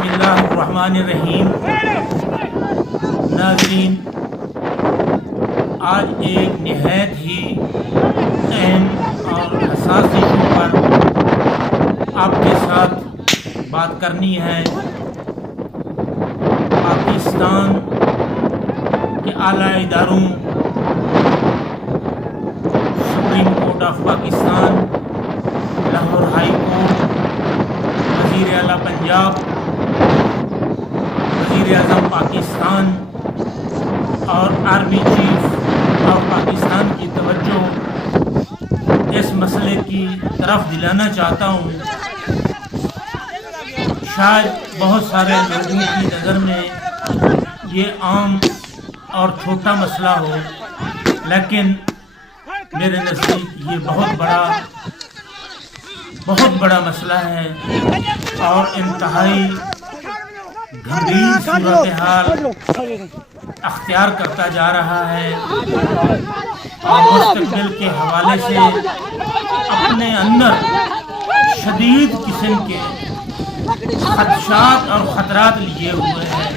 بسم اللہ الرحمن الرحیم۔ ناظرین، آج ایک نہایت ہی اہم اور حساس ایشو پر آپ کے ساتھ بات کرنی ہے۔ پاکستان کے اعلیٰ اداروں، supreme court of Pakistan, Lahore high court, وزیر اعلیٰ پنجاب، وزیر اعظم پاکستان اور آرمی چیف آف پاکستان کی توجہ اس مسئلے کی طرف دلانا چاہتا ہوں۔ شاید بہت سارے لوگوں کی نظر میں یہ عام اور چھوٹا مسئلہ ہو، لیکن میرے نزدیک یہ بہت بڑا مسئلہ ہے اور انتہائی گھمبیر صورتحال اختیار کرتا جا رہا ہے، اور مستقبل کے حوالے سے اپنے اندر شدید قسم کے خدشات اور خطرات لیے ہوئے ہیں۔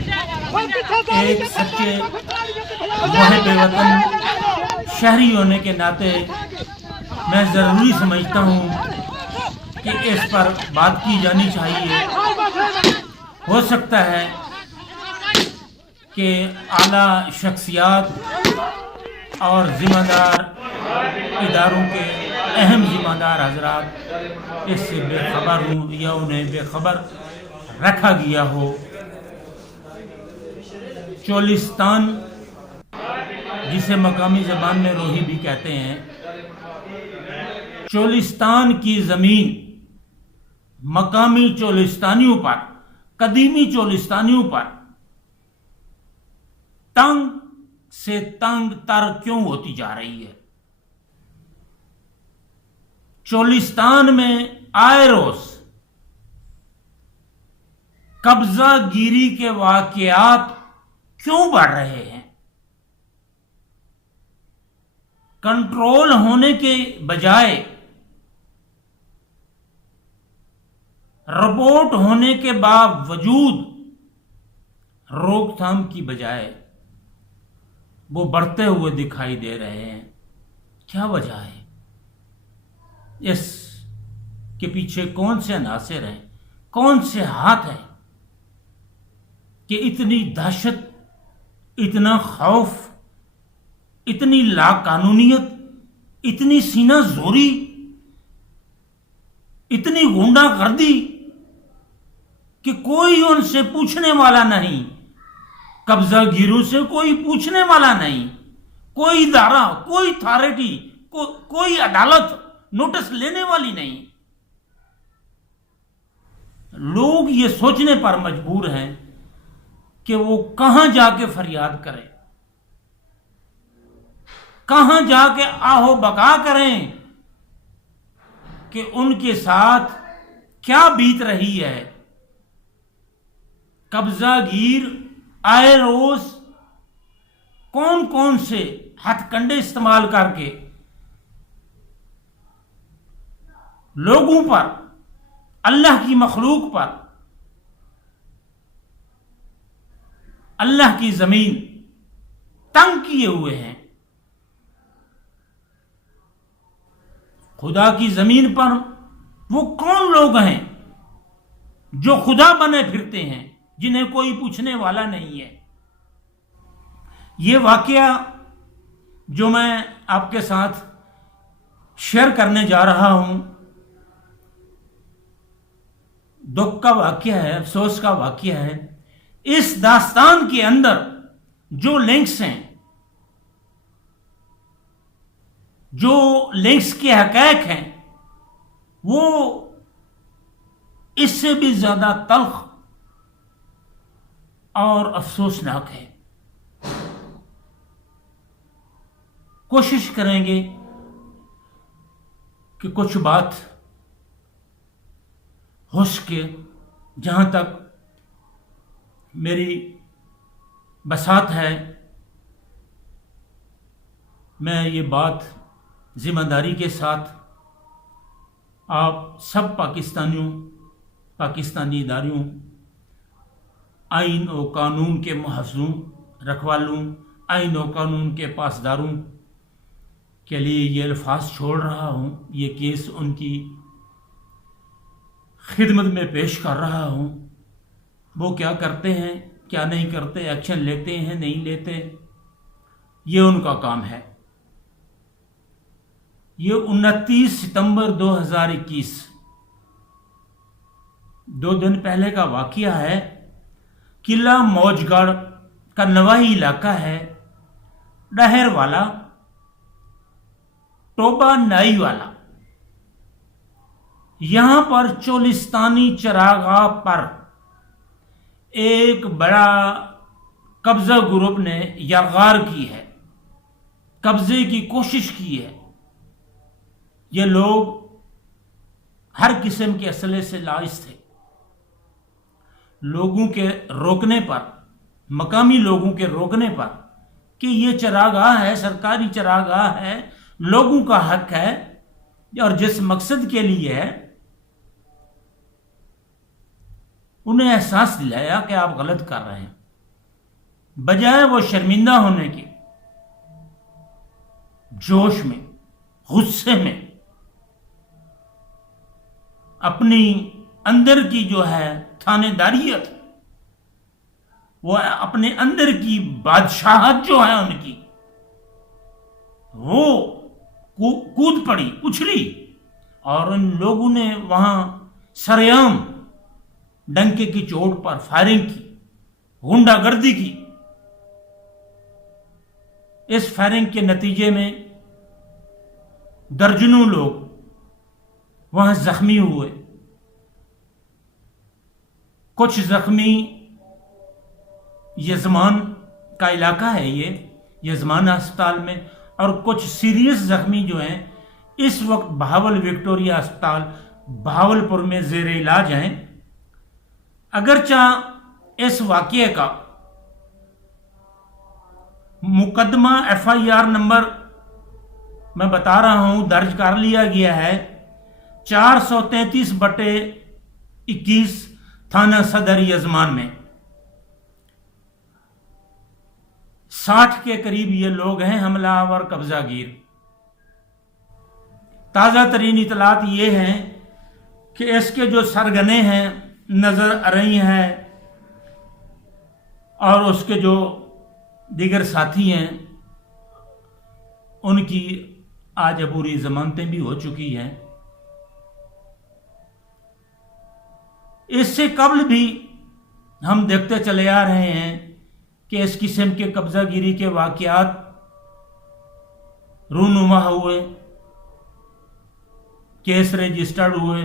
ایک سچے محب وطن شہری ہونے کے ناطے میں ضروری سمجھتا ہوں کہ اس پر بات کی جانی چاہیے۔ ہو سکتا ہے کہ اعلیٰ شخصیات اور ذمہ دار اداروں کے اہم ذمہ دار حضرات اس سے بے خبر ہوں یا انہیں بے خبر رکھا گیا ہو۔ چولستان، جسے مقامی زبان میں روہی بھی کہتے ہیں، چولستان کی زمین مقامی چولستانیوں پر، قدیمی چولستانیوں پر تنگ سے تنگ تر کیوں ہوتی جا رہی ہے؟ چولستان میں آئے روز قبضہ گیری کے واقعات کیوں بڑھ رہے ہیں؟ کنٹرول ہونے کے بجائے، رپورٹ ہونے کے باوجود، روک تھام کی بجائے وہ بڑھتے ہوئے دکھائی دے رہے ہیں۔ کیا وجہ ہے؟ اس کے پیچھے کون سے عناصر ہیں، کون سے ہاتھ ہیں کہ اتنی دہشت، اتنا خوف، اتنی لاقانونیت، اتنی سینہ زوری، اتنی غنڈہ گردی کہ کوئی ان سے پوچھنے والا نہیں، قبضہ گیروں سے کوئی پوچھنے والا نہیں، کوئی ادارہ، کوئی اتھارٹی، کوئی عدالت نوٹس لینے والی نہیں۔ لوگ یہ سوچنے پر مجبور ہیں کہ وہ کہاں جا کے فریاد کریں، کہاں جا کے آہو بکا کریں کہ ان کے ساتھ کیا بیت رہی ہے۔ قبضہ گیر آئے روز کون کون سے ہتھ کنڈے استعمال کر کے لوگوں پر، اللہ کی مخلوق پر، اللہ کی زمین تنگ کیے ہوئے ہیں۔ خدا کی زمین پر وہ کون لوگ ہیں جو خدا بنے پھرتے ہیں، جنہیں کوئی پوچھنے والا نہیں ہے؟ یہ واقعہ جو میں آپ کے ساتھ شیئر کرنے جا رہا ہوں، دکھ کا واقعہ ہے، افسوس کا واقعہ ہے۔ اس داستان کے اندر جو لنکس ہیں، جو لنکس کے حقائق ہیں، وہ اس سے بھی زیادہ تلخ اور افسوسناک ہے۔ کوشش کریں گے کہ کچھ بات ہو سکے، جہاں تک میری بساط ہے میں یہ بات ذمہ داری کے ساتھ آپ سب پاکستانیوں، پاکستانی اداروں آئین و قانون کے محافظوں، رکھوالوں، آئین و قانون کے پاسداروں کے لیے یہ الفاظ چھوڑ رہا ہوں، یہ کیس ان کی خدمت میں پیش کر رہا ہوں۔ وہ کیا کرتے ہیں، کیا نہیں کرتے، ایکشن لیتے ہیں نہیں لیتے، یہ ان کا کام ہے۔ یہ 29 ستمبر 2021 2 دن پہلے کا واقعہ ہے۔ قلعہ موج گڑھ کا نواحی علاقہ ہے، ڈہر والا، ٹوبا نائی والا۔ یہاں پر چولستانی چراگاہ پر ایک بڑا قبضہ گروپ نے یلغار کی ہے، قبضے کی کوشش کی ہے۔ یہ لوگ ہر قسم کے اسلحے سے لیس تھے۔ لوگوں کے روکنے پر، مقامی لوگوں کے روکنے پر کہ یہ چراگاہ ہے، سرکاری چراگاہ ہے، لوگوں کا حق ہے، اور جس مقصد کے لیے ہے، انہیں احساس دلایا کہ آپ غلط کر رہے ہیں۔ بجائے وہ شرمندہ ہونے کے، جوش میں، غصے میں، اپنی اندر کی جو ہے تھانے داریت، وہ اپنے اندر کی بادشاہت جو ہے ان کی، وہ کود پڑی، اچھلی، اور ان لوگوں نے وہاں سرعام ڈنکے کی چوٹ پر فائرنگ کی، غنڈہ گردی کی۔ اس فائرنگ کے نتیجے میں درجنوں لوگ وہاں زخمی ہوئے۔ کچھ زخمی یزمان کا علاقہ ہے، یہ یزمان ہسپتال میں، اور کچھ سیریس زخمی جو ہیں اس وقت بہاول وکٹوریہ ہسپتال بہاولپور میں زیر علاج ہیں۔ اگرچہ اس واقعے کا مقدمہ FIR نمبر میں بتا رہا ہوں درج کر لیا گیا ہے 433/21 تھانہ صدر یزمان میں۔ 60 کے قریب یہ لوگ ہیں حملہ آور قبضہ گیر۔ تازہ ترین اطلاعات یہ ہیں کہ اس کے جو سرگنے ہیں نظر آ رہی ہیں، اور اس کے جو دیگر ساتھی ہیں ان کی آج عبوری ضمانتیں بھی ہو چکی ہیں۔ اس سے قبل بھی ہم دیکھتے چلے آ رہے ہیں کہ اس قسم کے قبضہ گیری کے واقعات رونما ہوئے، کیس رجسٹرڈ ہوئے،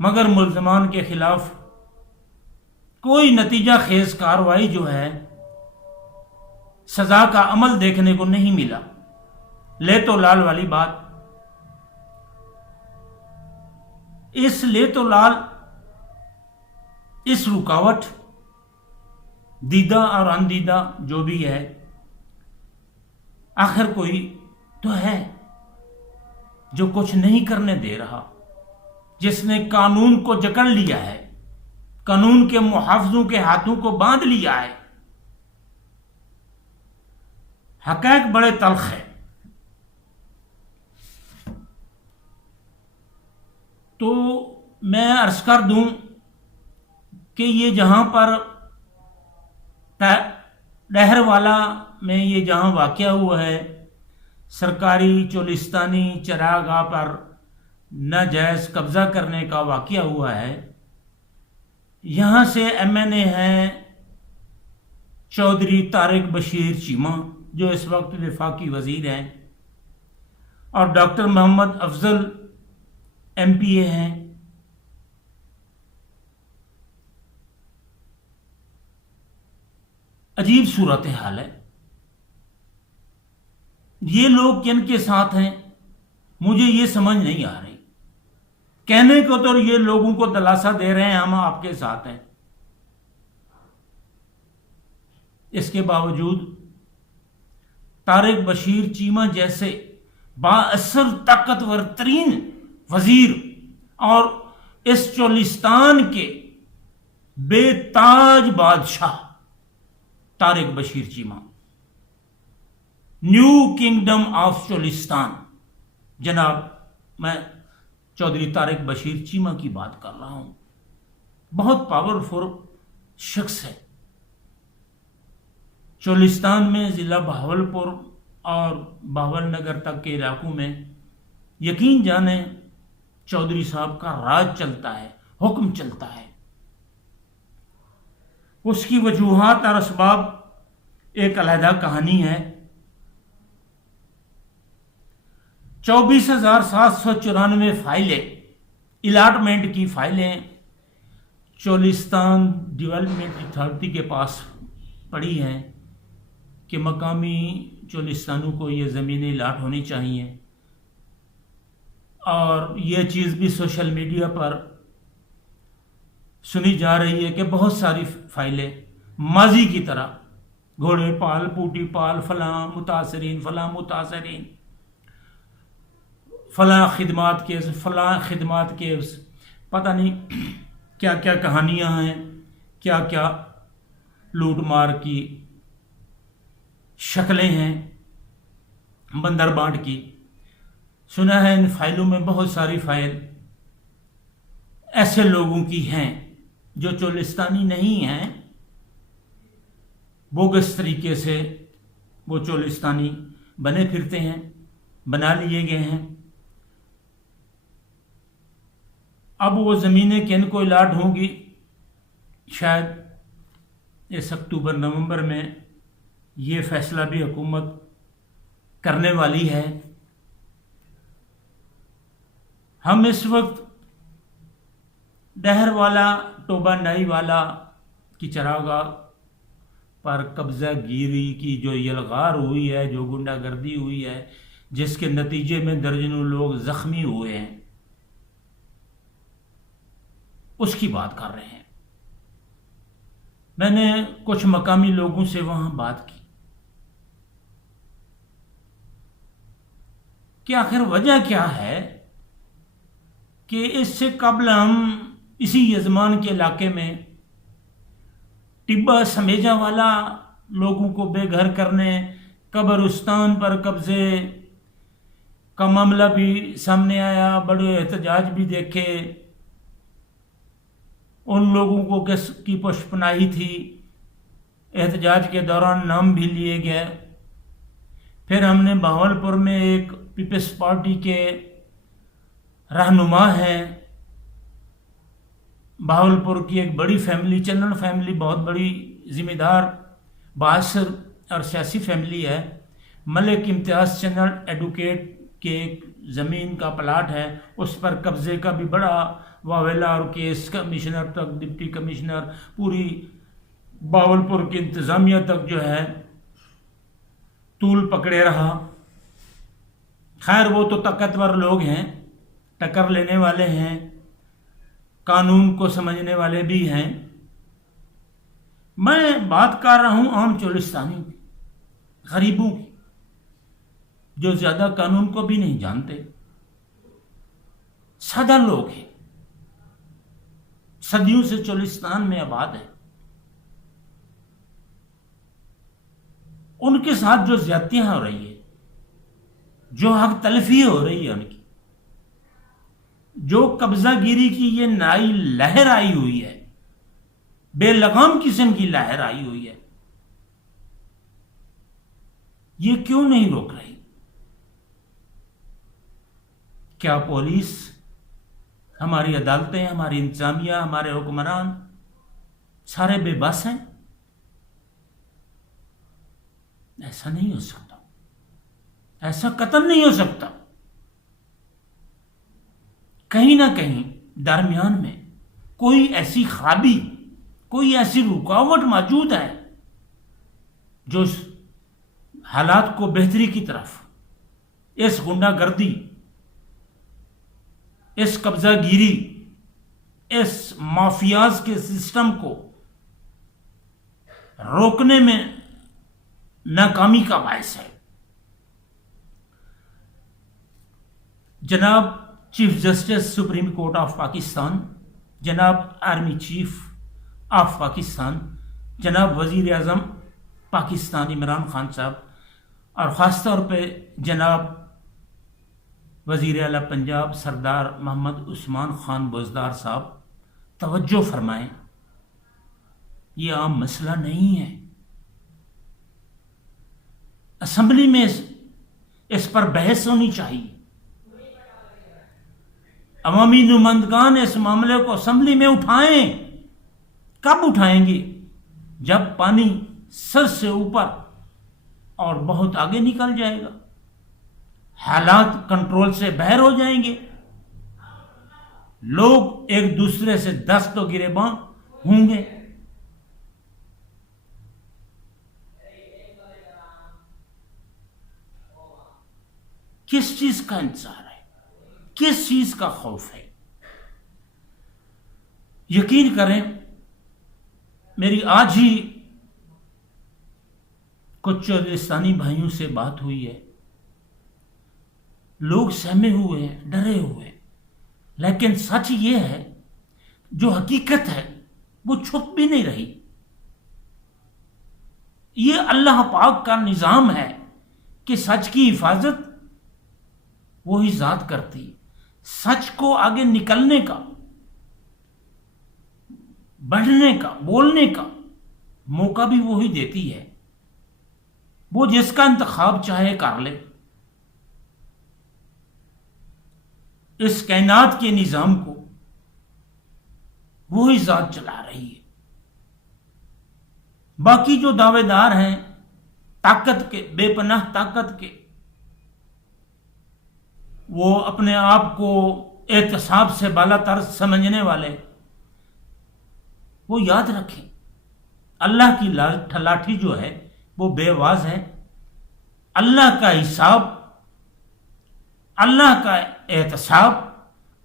مگر ملزمان کے خلاف کوئی نتیجہ خیز کارروائی جو ہے، سزا کا عمل دیکھنے کو نہیں ملا۔ لے تو لال والی بات۔ اس لے تو لال، اس رکاوٹ، دیدہ اور اندیدہ جو بھی ہے، آخر کوئی تو ہے جو کچھ نہیں کرنے دے رہا، جس نے قانون کو جکڑ لیا ہے، قانون کے محافظوں کے ہاتھوں کو باندھ لیا ہے۔ حقائق بڑے تلخ ہے۔ تو میں عرض کر دوں کہ یہ جہاں پر ڈہر والا میں یہ جہاں واقعہ ہوا ہے، سرکاری چولستانی چراگاہ پر ناجائز قبضہ کرنے کا واقعہ ہوا ہے، یہاں سے MNA ہیں چودھری طارق بشیر چیمہ جو اس وقت وفاقی وزیر ہیں، اور ڈاکٹر محمد افضل MPA ہیں۔ عجیب صورتحال ہے۔ یہ لوگ کن کے ساتھ ہیں مجھے یہ سمجھ نہیں آ رہی۔ کہنے کو تو یہ لوگوں کو دلاسا دے رہے ہیں ہم آپ کے ساتھ ہیں، اس کے باوجود طارق بشیر چیمہ جیسے بااثر طاقتور ترین وزیر اور اس چولستان کے بے تاج بادشاہ Tariq Bashir Cheema, new kingdom of Cholistan, جناب میں چودھری طارق بشیر چیمہ کی بات کر رہا ہوں. بہت پاورفل شخص ہے. چولستان میں ضلع بہاولپور اور بہاول نگر تک کے علاقوں میں یقین جانیں چودھری صاحب کا راج چلتا ہے، حکم چلتا ہے. اس کی وجوہات اور اسباب ایک علیحدہ کہانی ہے. 24,794 فائلیں، الاٹمنٹ کی فائلیں چولستان ڈیولپمنٹ اتھارٹی کے پاس پڑی ہیں کہ مقامی چولستانوں کو یہ زمینیں الاٹ ہونی چاہیے. اور یہ چیز بھی سوشل میڈیا پر سنی جا رہی ہے کہ بہت ساری فائلیں ماضی کی طرح گھوڑے پال، پوٹی پال، فلاں متاثرین، فلاں متاثرین، فلاں خدمات کیس، فلاں خدمات کیس، پتہ نہیں کیا کیا کہانیاں ہیں، کیا کیا لوٹ مار کی شکلیں ہیں بندر بانٹ کی. سنا ہے ان فائلوں میں بہت ساری فائل ایسے لوگوں کی ہیں جو چولستانی نہیں ہیں، بوگس طریقے سے وہ چولستانی بنے پھرتے ہیں، بنا لیے گئے ہیں. اب وہ زمینیں کن کو الاٹ ہوں گی، شاید اس اکتوبر نومبر میں یہ فیصلہ بھی حکومت کرنے والی ہے. ہم اس وقت ڈہر والا، ٹوبہ نائی والا کی چراگاہ پر قبضہ گیری کی جو یلغار ہوئی ہے، جو گنڈا گردی ہوئی ہے، جس کے نتیجے میں درجنوں لوگ زخمی ہوئے ہیں، اس کی بات کر رہے ہیں. میں نے کچھ مقامی لوگوں سے وہاں بات کی کہ آخر وجہ کیا ہے کہ اس سے قبل ہم اسی یزمان کے علاقے میں ٹبہ سمیجا والا لوگوں کو بے گھر کرنے، قبرستان پر قبضے کا معاملہ بھی سامنے آیا، بڑے احتجاج بھی دیکھے. ان لوگوں کو کس کی پشپناہی تھی، احتجاج کے دوران نام بھی لیے گئے. پھر ہم نے بہاولپور میں ایک پیپلز پارٹی کے رہنما ہیں، بہاولپور کی ایک بڑی فیملی، چنن فیملی، بہت بڑی ذمہ دار بااثر اور سیاسی فیملی ہے. ملک امتیاز چنن ایڈوکیٹ کے ایک زمین کا پلاٹ ہے، اس پر قبضے کا بھی بڑا واویلا اور کیس کمشنر تک، ڈپٹی کمشنر، پوری بہاولپور کی انتظامیہ تک جو ہے طول پکڑے رہا. خیر وہ تو طاقتور لوگ ہیں، ٹکر لینے والے ہیں، قانون کو سمجھنے والے بھی ہیں. میں بات کر رہا ہوں عام چولستانی کی، غریبوں کی، جو زیادہ قانون کو بھی نہیں جانتے، سادہ لوگ ہیں، صدیوں سے چولستان میں آباد ہے. ان کے ساتھ جو زیادتیاں ہو رہی ہے، جو حق تلفی ہو رہی ہے، ان کی جو قبضہ گیری کی یہ نئی لہر آئی ہوئی ہے، بے لگام قسم کی لہر آئی ہوئی ہے، یہ کیوں نہیں روک رہی؟ کیا پولیس، ہماری عدالتیں، ہماری انتظامیہ، ہمارے حکمران سارے بے بس ہیں؟ ایسا نہیں ہو سکتا، ایسا قطعاً نہیں ہو سکتا. کہیں نہ کہیں درمیان میں کوئی ایسی خرابی، کوئی ایسی رکاوٹ موجود ہے جو حالات کو بہتری کی طرف، اس غنڈہ گردی، اس قبضہ گیری، اس مافیاز کے سسٹم کو روکنے میں ناکامی کا باعث ہے. جناب chief justice supreme court of Pakistan, جناب آرمی چیف آف پاکستان جناب وزیر اعظم پاکستان عمران خان صاحب اور خاص طور پہ جناب وزیر اعلیٰ پنجاب سردار محمد عثمان خان بزدار صاحب توجہ فرمائیں، یہ عام مسئلہ نہیں ہے۔ اسمبلی میں اس پر بحث ہونی چاہیے۔ عوامی نمائندگان اس معاملے کو اسمبلی میں اٹھائیں۔ کب اٹھائیں گے؟ جب پانی سر سے اوپر اور بہت آگے نکل جائے گا، حالات کنٹرول سے باہر ہو جائیں گے، لوگ ایک دوسرے سے دست و گریباں ہوں گے۔ کس چیز کا انتظار ہے؟ کس چیز کا خوف ہے؟ یقین کریں، میری آج ہی کچھ چودستانی بھائیوں سے بات ہوئی ہے، لوگ سہمے ہوئے ہیں، ڈرے ہوئے ہیں، لیکن سچ یہ ہے جو حقیقت ہے وہ چھپ بھی نہیں رہی۔ یہ اللہ پاک کا نظام ہے کہ سچ کی حفاظت وہی ذات کرتی، سچ کو آگے نکلنے کا، بڑھنے کا، بولنے کا موقع بھی وہی دیتی ہے۔ وہ جس کا انتخاب چاہے کر لے۔ اس کائنات کے نظام کو وہی ذات چلا رہی ہے۔ باقی جو دعوے دار ہیں طاقت کے، بے پناہ طاقت کے، وہ اپنے آپ کو احتساب سے بالا تر سمجھنے والے، وہ یاد رکھیں اللہ کی لاٹھی جو ہے وہ بے آواز ہے۔ اللہ کا حساب، اللہ کا احتساب،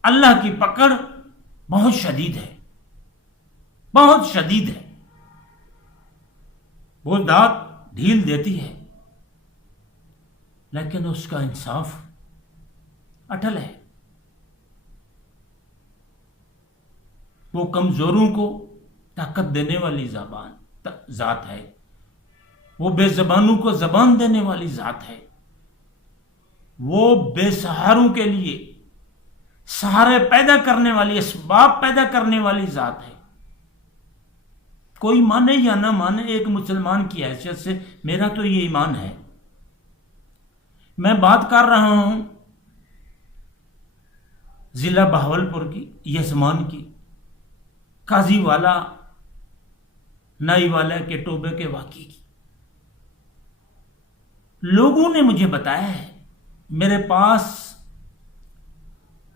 اللہ کی پکڑ بہت شدید ہے، بہت شدید ہے۔ وہ داد ڈھیل دیتی ہے لیکن اس کا انصاف اٹل ہے۔ وہ کمزوروں کو طاقت دینے والی ذات ہے، وہ بے زبانوں کو زبان دینے والی ذات ہے، وہ بے سہاروں کے لیے سہارے پیدا کرنے والی، اسباب پیدا کرنے والی ذات ہے۔ کوئی مانے یا نہ مانے، ایک مسلمان کی حیثیت سے میرا تو یہ ایمان ہے۔ میں بات کر رہا ہوں ضلع بہاولپور کی، یزمان کی، قاضی والا نائی والا کے ٹوبے کے واقعے کی۔ لوگوں نے مجھے بتایا ہے، میرے پاس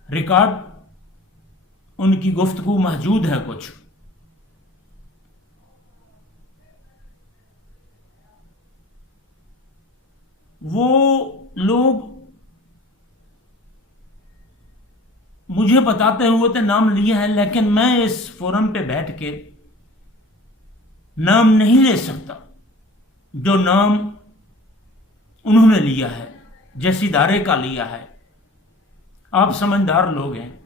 ریکارڈ ان کی گفتگو موجود ہے کچھ۔ وہ لوگ مجھے بتاتے ہوئے تو نام لیا ہے، لیکن میں اس فورم پہ بیٹھ کے نام نہیں لے سکتا جو نام انہوں نے لیا ہے، جس ادارے کا لیا ہے۔ آپ سمجھدار لوگ ہیں،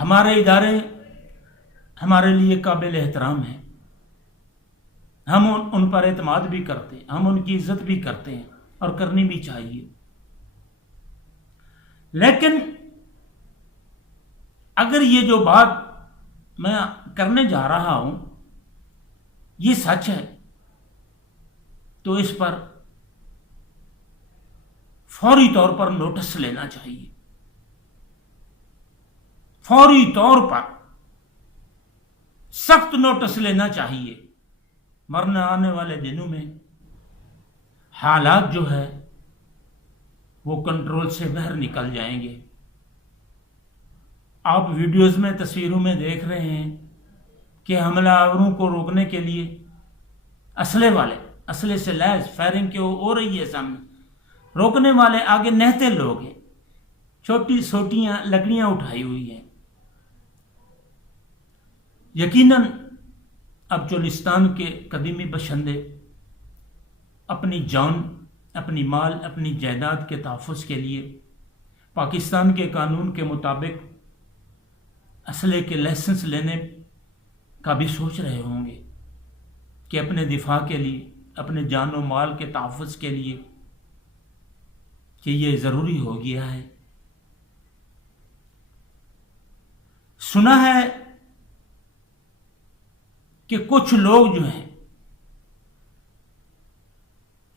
ہمارے ادارے ہمارے لیے قابل احترام ہیں، ہم ان پر اعتماد بھی کرتے ہیں، ہم ان کی عزت بھی کرتے ہیں اور کرنی بھی چاہیے۔ لیکن اگر یہ جو بات میں کرنے جا رہا ہوں یہ سچ ہے تو اس پر فوری طور پر نوٹس لینا چاہیے، فوری طور پر سخت نوٹس لینا چاہیے، ورنہ آنے والے دنوں میں حالات جو ہے وہ کنٹرول سے باہر نکل جائیں گے۔ آپ ویڈیوز میں، تصویروں میں دیکھ رہے ہیں کہ حملہ آوروں کو روکنے کے لیے اسلحے سے لیس فائرنگ کی ہو رہی ہے سامنے، روکنے والے آگے نہتے لوگ ہیں، چھوٹی چھوٹیاں لکڑیاں اٹھائی ہوئی ہیں۔ یقیناً اب چولستان کے قدیمی باشندے اپنی جان، اپنی مال، اپنی جائیداد کے تحفظ کے لیے پاکستان کے قانون کے مطابق اسلحے کے لائسنس لینے کا بھی سوچ رہے ہوں گے کہ اپنے دفاع کے لیے، اپنے جان و مال کے تحفظ کے لیے کہ یہ ضروری ہو گیا ہے۔ سنا ہے کہ کچھ لوگ جو ہیں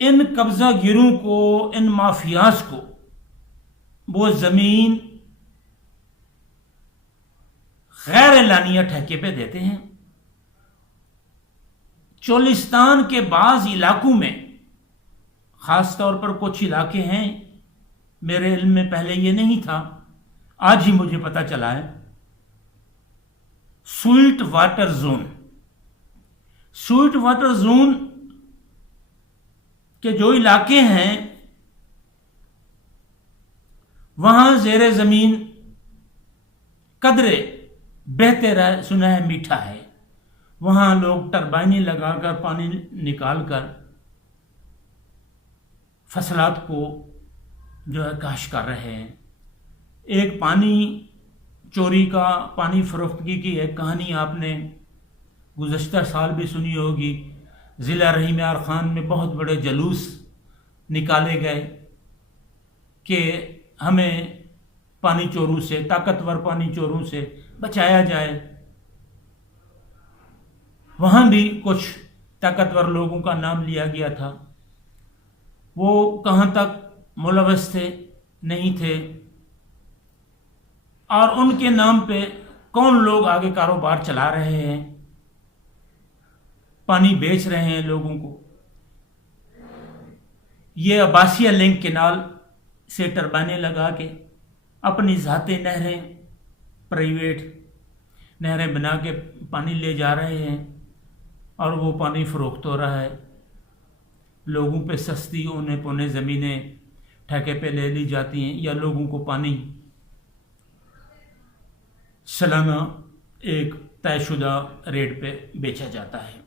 ان قبضہ گیروں کو، ان مافیاز کو وہ زمین غیر اعلانیہ ٹھیکے پہ دیتے ہیں۔ چولستان کے بعض علاقوں میں، خاص طور پر کچھ علاقے ہیں، میرے علم میں پہلے یہ نہیں تھا، آج ہی مجھے پتہ چلا ہے، sweet water zone, sweet water zone کے جو علاقے ہیں وہاں زیر زمین قدرے بہتے رہے، سنا ہے میٹھا ہے، وہاں لوگ ٹربائنیں لگا کر پانی نکال کر فصلات کو جو ہے کاشت کر رہے ہیں۔ ایک پانی چوری کا، پانی فروختگی کی ایک کہانی آپ نے گزشتہ سال بھی سنی ہوگی۔ ضلع رحیم یار خان میں بہت بڑے جلوس نکالے گئے کہ ہمیں پانی چوروں سے، طاقتور پانی چوروں سے بچایا جائے۔ وہاں بھی کچھ طاقتور لوگوں کا نام لیا گیا تھا، وہ کہاں تک ملوث تھے، نہیں تھے، اور ان کے نام پہ کون لوگ آگے کاروبار چلا رہے ہیں، پانی بیچ رہے ہیں لوگوں کو۔ یہ عباسیہ لنک کینال سے ٹربائنیں لگا کے اپنی ذاتی نہریں، پرائیویٹ نہریں بنا کے پانی لے جا رہے ہیں، اور وہ پانی فروخت ہو رہا ہے۔ لوگوں پہ سستی اونے پونے زمینیں ٹھیکے پہ لے لی جاتی ہیں، یا لوگوں کو پانی سالانہ ایک طے شدہ ریٹ پہ بیچا جاتا ہے۔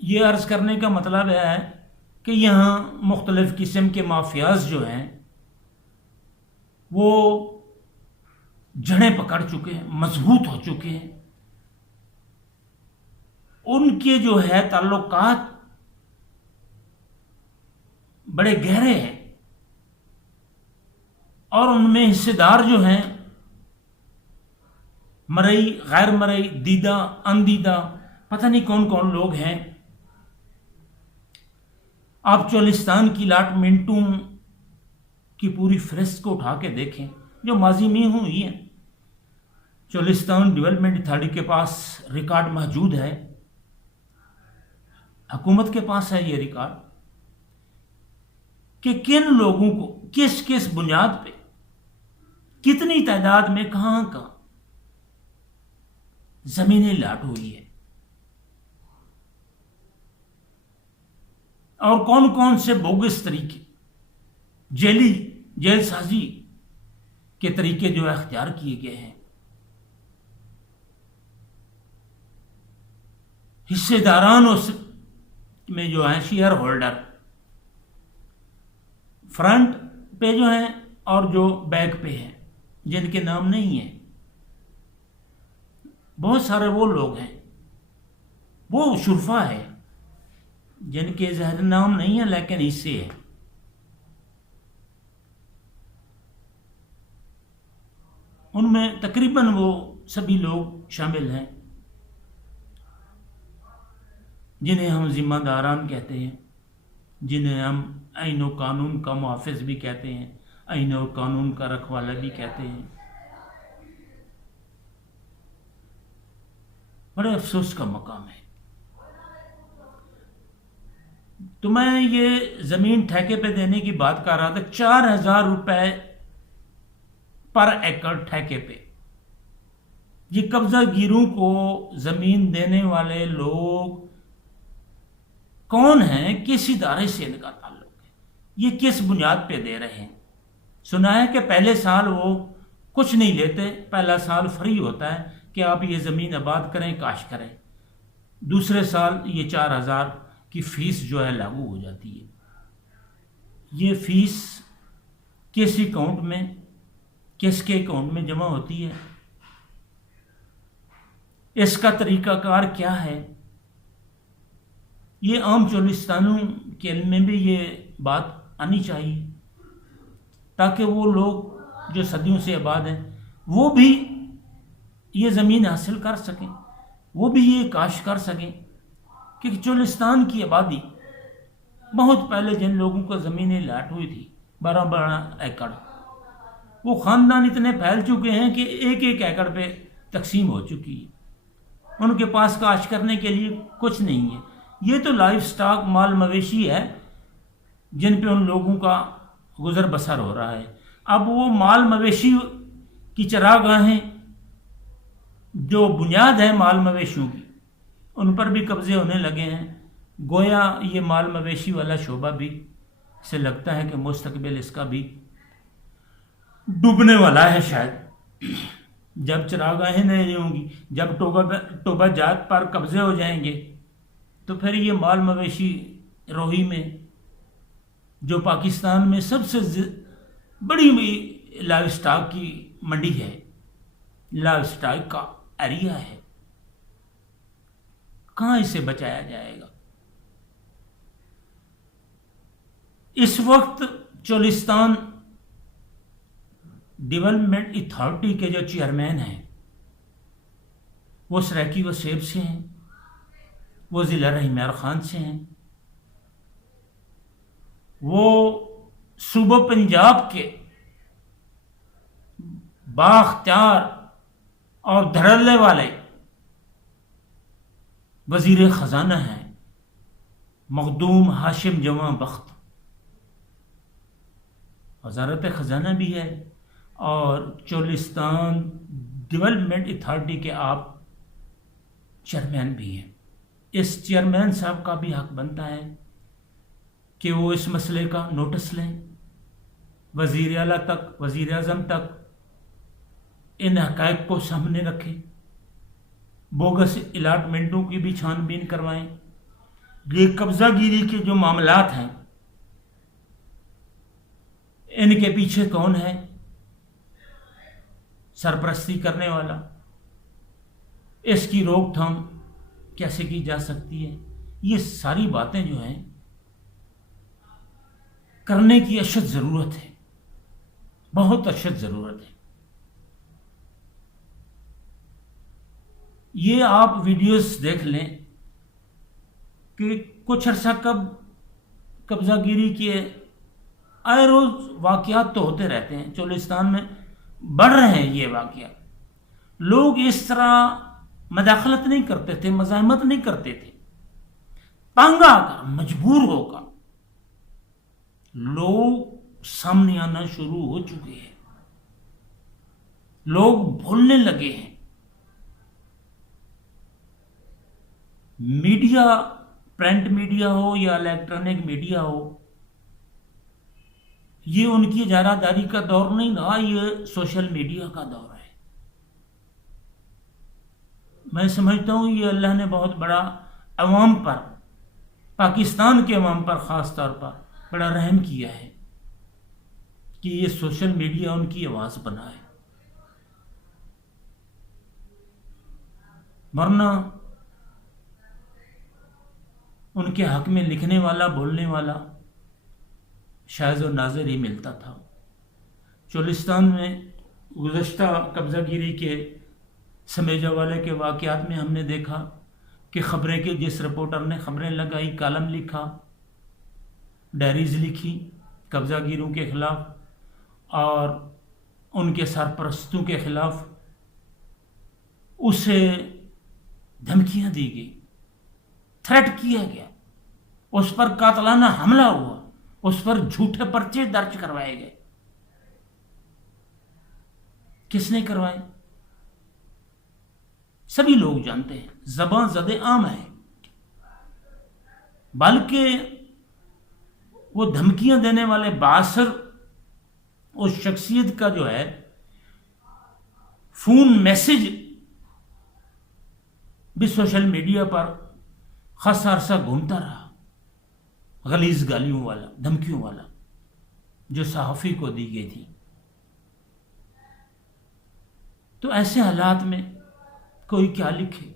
یہ عرض کرنے کا مطلب ہے کہ یہاں مختلف قسم کے مافیاز جو ہیں وہ جڑیں پکڑ چکے ہیں، مضبوط ہو چکے ہیں، ان کے جو ہے تعلقات بڑے گہرے ہیں، اور ان میں حصے دار جو ہیں مرئی، غیر مرئی، دیدہ، اندیدہ، پتہ نہیں کون کون لوگ ہیں۔ آپ چولستان کی الاٹمنٹوں کی پوری فہرست کو اٹھا کے دیکھیں جو ماضی میں ہوئی ہیں۔ چولستان ڈیولپمنٹ اتھارٹی کے پاس ریکارڈ موجود ہے، حکومت کے پاس ہے یہ ریکارڈ، کہ کن لوگوں کو کس کس بنیاد پہ کتنی تعداد میں کہاں کہاں زمینیں لاٹ ہوئی ہے، اور کون کون سے بوگس طریقے، جیل سازی کے طریقے جو اختیار کیے گئے ہیں۔ حصے داران میں جو ہیں شیئر ہولڈر فرنٹ پہ جو ہیں اور جو بیک پہ ہیں، جن کے نام نہیں ہیں، بہت سارے وہ لوگ ہیں، وہ شرفا ہے جن کے ظاہر نام نہیں ہیں لیکن حصے ہیں۔ ان میں تقریباً وہ سبھی لوگ شامل ہیں جنہیں ہم ذمہ داران کہتے ہیں، جنہیں ہم آئین و قانون کا محافظ بھی کہتے ہیں، آئین و قانون کا رکھوالا بھی کہتے ہیں۔ بڑے افسوس کا مقام ہے۔ تو میں یہ زمین ٹھیکے پہ دینے کی بات کر رہا تھا، 4,000 روپے پر ایکڑ ٹھیکے پہ۔ یہ قبضہ گیروں کو زمین دینے والے لوگ کون ہیں، کس ادارے سے ان کا تعلق ہے، یہ کس بنیاد پہ دے رہے ہیں؟ سنا ہے کہ پہلے سال وہ کچھ نہیں لیتے، پہلا سال فری ہوتا ہے کہ آپ یہ زمین آباد کریں، کاشت کریں، دوسرے سال یہ 4,000 کی فیس جو ہے لاگو ہو جاتی ہے۔ یہ فیس کس اکاؤنٹ میں کس کے اکاؤنٹ میں جمع ہوتی ہے، اس کا طریقہ کار کیا ہے، یہ عام چولستانوں کے علم میں بھی یہ بات آنی چاہیے، تاکہ وہ لوگ جو صدیوں سے آباد ہیں وہ بھی یہ زمین حاصل کر سکیں، وہ بھی یہ کاشت کر سکیں، کہ چولستان کی آبادی بہت پہلے جن لوگوں کو زمینیں لاٹ ہوئی تھی 12 ایکڑ، وہ خاندان اتنے پھیل چکے ہیں کہ ایک ایکڑ پہ تقسیم ہو چکی ہے، ان کے پاس کاشت کرنے کے لیے کچھ نہیں ہے۔ یہ تو لائف سٹاک مال مویشی ہے جن پہ ان لوگوں کا گزر بسر ہو رہا ہے۔ اب وہ مال مویشی کی چراگاہیں جو بنیاد ہے مال مویشیوں کی، ان پر بھی قبضے ہونے لگے ہیں۔ گویا یہ مال مویشی والا شعبہ بھی سے لگتا ہے کہ مستقبل اس کا بھی ڈوبنے والا ہے شاید۔ جب چراگاہیں نہیں ہوں گی، جب ٹوبہ جات پر قبضے ہو جائیں گے، تو پھر یہ مال مویشی روہی میں جو پاکستان میں سب سے بڑی لائف سٹاک کی منڈی ہے، لائف سٹاک کا ایریا ہے، کہاں اسے بچایا جائے گا؟ اس وقت چولستان ڈیولپمنٹ اتھارٹی کے جو چیئرمین ہیں وہ سریکی وسیب سے ہیں، وہ ضلع رحیمیار خان سے ہیں، وہ صوبہ پنجاب کے بااختیار اور دھڑلے والے وزیر خزانہ ہیں مخدوم ہاشم جواں بخت، وزارت خزانہ بھی ہے اور چولستان ڈیولپمنٹ اتھارٹی کے آپ چیئرمین بھی ہیں۔ اس چیئرمین صاحب کا بھی حق بنتا ہے کہ وہ اس مسئلے کا نوٹس لیں، وزیر اعلیٰ تک، وزیر اعظم تک ان حقائق کو سامنے رکھیں، بوگس الاٹمنٹوں کی بھی چھان بین کروائیں، یہ قبضہ گیری کے جو معاملات ہیں ان کے پیچھے کون ہے سرپرستی کرنے والا، اس کی روک تھام کیسے کی جا سکتی ہے، یہ ساری باتیں جو ہیں کرنے کی اشد ضرورت ہے، بہت اشد ضرورت ہے۔ یہ آپ ویڈیوز دیکھ لیں کہ کچھ عرصہ قبضہ گیری کے آئے روز واقعات تو ہوتے رہتے ہیں، چولستان میں بڑھ رہے ہیں یہ واقعات۔ لوگ اس طرح مداخلت نہیں کرتے تھے، مزاحمت نہیں کرتے تھے، تنگ آ کر، مجبور ہو کر لوگ سامنے آنا شروع ہو چکے ہیں، لوگ بھولنے لگے ہیں۔ میڈیا، پرنٹ میڈیا ہو یا الیکٹرانک میڈیا ہو، یہ ان کی اجارہ داری کا دور نہیں رہا، یہ سوشل میڈیا کا دور ہے۔ میں سمجھتا ہوں یہ اللہ نے بہت بڑا عوام پر، پاکستان کے عوام پر خاص طور پر بڑا رحم کیا ہے کہ یہ سوشل میڈیا ان کی آواز بنا ہے، ورنہ ان کے حق میں لکھنے والا، بولنے والا شاذ و نادر ہی ملتا تھا۔ چولستان میں گزشتہ قبضہ گیری کے سمیجا والے کے واقعات میں ہم نے دیکھا کہ خبریں کے جس رپورٹر نے خبریں لگائی، کالم لکھا، ڈائریز لکھی قبضہ گیروں کے خلاف اور ان کے سرپرستوں کے خلاف، اسے دھمکیاں دی گئی، تھریٹ کیا گیا، اس پر قاتلانہ حملہ ہوا، اس پر جھوٹے پرچے درج کروائے گئے۔ کس نے کروائے؟ سبھی لوگ جانتے ہیں، زباں زد عام ہے، بلکہ وہ دھمکیاں دینے والے بااثر اس شخصیت کا جو ہے فون میسج بھی سوشل میڈیا پر خاصا عرصہ گھومتا رہا، غلیظ گالیوں والا، دھمکیوں والا، جو صحافی کو دی گئی تھی۔ تو ایسے حالات میں کوئی کیا لکھے،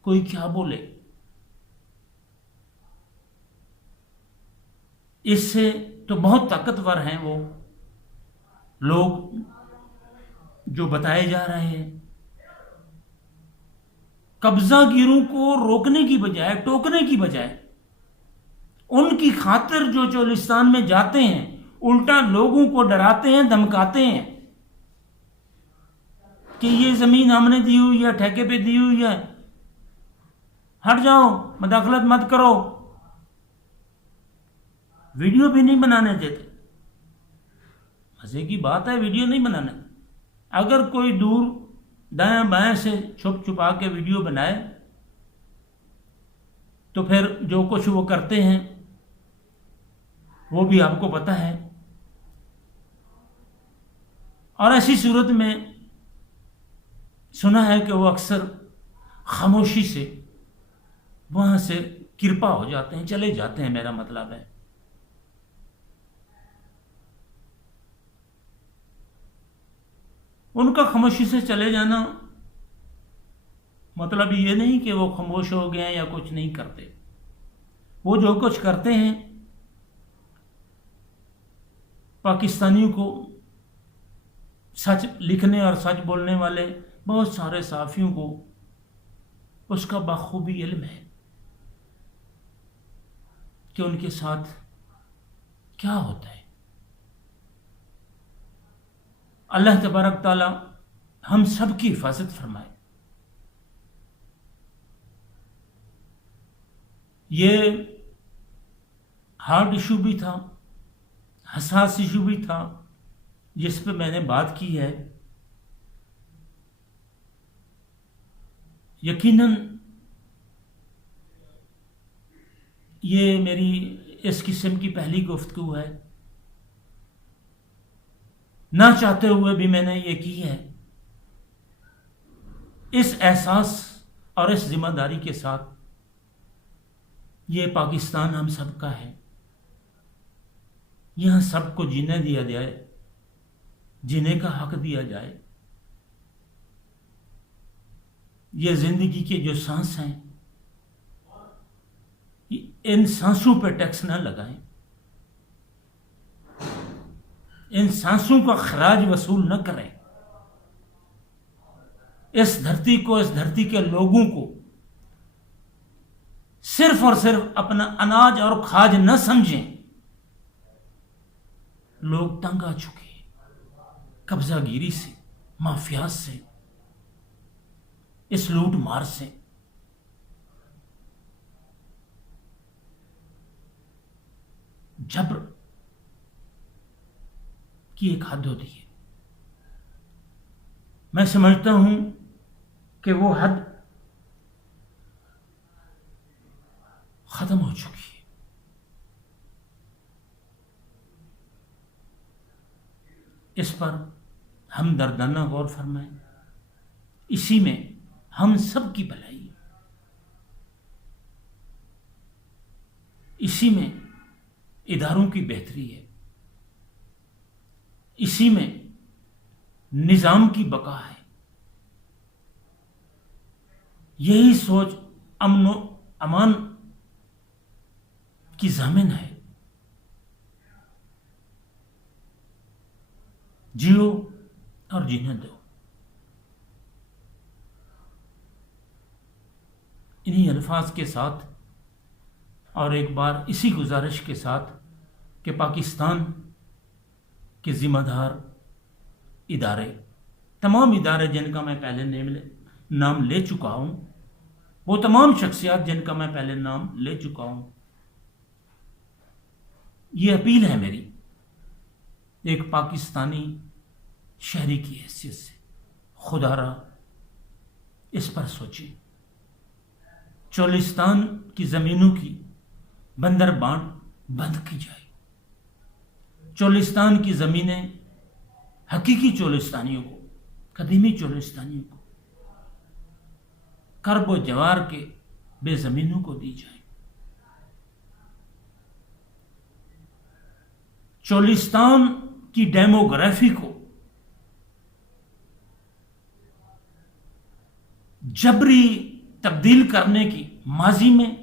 کوئی کیا بولے، اس سے تو بہت طاقتور ہیں وہ لوگ جو بتائے جا رہے ہیں۔ قبضہ گیروں کو روکنے کی بجائے، ٹوکنے کی بجائے، ان کی خاطر جو چولستان میں جاتے ہیں الٹا لوگوں کو ڈراتے ہیں، دھمکاتے ہیں کہ یہ زمین ہم نے دی ہوئی ہے، ٹھیکے پہ دی ہوئی ہے، ہٹ جاؤ، مداخلت مت کرو۔ ویڈیو بھی نہیں بنانے دیتے۔ مزے کی بات ہے ویڈیو نہیں بنانا۔ اگر کوئی دور دائیں بائیں سے چھپ چھپا کے ویڈیو بنائے تو پھر جو کچھ وہ کرتے ہیں وہ بھی آپ کو پتہ ہے۔ اور ایسی صورت میں سنا ہے کہ وہ اکثر خاموشی سے وہاں سے کرپا ہو جاتے ہیں، چلے جاتے ہیں، میرا مطلب ہے۔ ان کا خاموشی سے چلے جانا مطلب یہ نہیں کہ وہ خاموش ہو گئے ہیں یا کچھ نہیں کرتے۔ وہ جو کچھ کرتے ہیں پاکستانیوں کو، سچ لکھنے اور سچ بولنے والے بہت سارے صحافیوں کو اس کا بخوبی علم ہے کہ ان کے ساتھ کیا ہوتا ہے۔ اللہ تبارک تعالی ہم سب کی حفاظت فرمائے۔ یہ ہارڈ ایشو بھی تھا، حساس ایشو بھی تھا، جس پہ میں نے بات کی ہے۔ یقیناً یہ میری اس قسم کی پہلی گفتگو ہے، نہ چاہتے ہوئے بھی میں نے یہ کی ہے، اس احساس اور اس ذمہ داری کے ساتھ۔ یہ پاکستان ہم سب کا ہے، یہاں سب کو جینے دیا جائے، جینے کا حق دیا جائے۔ یہ زندگی کے جو سانس ہیں ان سانسوں پہ ٹیکس نہ لگائیں، ان سانسوں کا خراج وصول نہ کریں، اس دھرتی کو، اس دھرتی کے لوگوں کو صرف اور صرف اپنا اناج اور کھاج نہ سمجھیں۔ لوگ تنگ آ چکے ہیں قبضہ گیری سے، مافیات سے، اس لوٹ مار سے۔ جبر کی ایک حد ہوتی ہے، میں سمجھتا ہوں کہ وہ حد ختم ہو چکی ہے۔ اس پر ہم دردانہ غور فرمائیں، اسی میں ہم سب کی بھلائی ہے، اسی میں اداروں کی بہتری ہے، اسی میں نظام کی بقا ہے۔ یہی سوچ امن و امان کی ضامن ہے۔ جیو اور جینے دو۔ انہی الفاظ کے ساتھ اور ایک بار اسی گزارش کے ساتھ کہ پاکستان کے ذمہ دار ادارے، تمام ادارے جن کا میں پہلے نام لے چکا ہوں، وہ تمام شخصیات جن کا میں پہلے نام لے چکا ہوں، یہ اپیل ہے میری ایک پاکستانی شہری کی حیثیت سے، خدا را اس پر سوچیں۔ چولستان کی زمینوں کی بندر بانٹ بند کی جائے۔ چولستان کی زمینیں حقیقی چولستانیوں کو، قدیمی چولستانیوں کو، کرب و جوار کے بے زمینوں کو دی جائے۔ چولستان کی ڈیموگرافی کو جبری تبدیل کرنے کی ماضی میں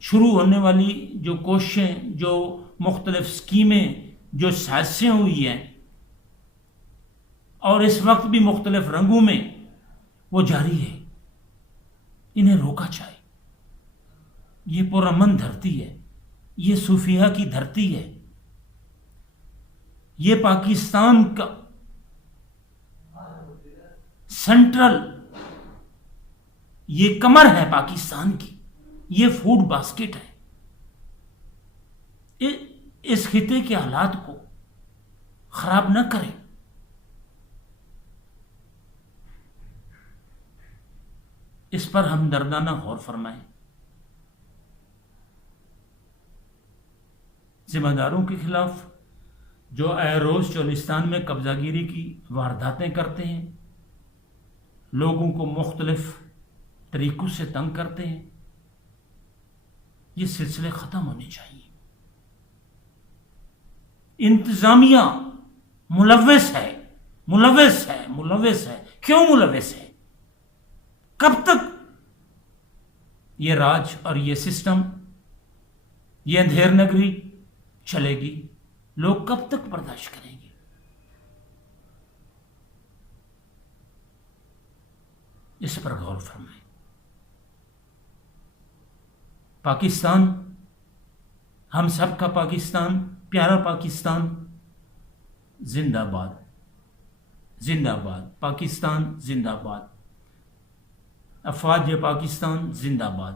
شروع ہونے والی جو کوششیں، جو مختلف سکیمیں، جو سازشیں ہوئی ہیں اور اس وقت بھی مختلف رنگوں میں وہ جاری ہے، انہیں روکا جائے۔ یہ پرامن دھرتی ہے، یہ صوفیہ کی دھرتی ہے، یہ پاکستان کا سینٹرل، یہ کمر ہے پاکستان کی، یہ فوڈ باسکٹ ہے۔ اس خطے کے حالات کو خراب نہ کریں۔ اس پر ہمدردانہ غور فرمائیں۔ ذمہ داروں کے خلاف جو اے روز چولستان میں قبضہ گیری کی وارداتیں کرتے ہیں، لوگوں کو مختلف طریقوں سے تنگ کرتے ہیں، یہ سلسلے ختم ہونے چاہیے۔ انتظامیہ ملوث ہے، ملوث ہے، ملوث ہے۔ کیوں ملوث ہے؟ کب تک یہ راج اور یہ سسٹم، یہ اندھیر نگری چلے گی؟ لوگ کب تک برداشت کریں گے؟ اس پر غور فرمائیں۔ پاکستان، ہم سب کا پاکستان، پیارا پاکستان، زندہ باد، زندہ باد، پاکستان زندہ باد، افواج پاکستان زندہ باد۔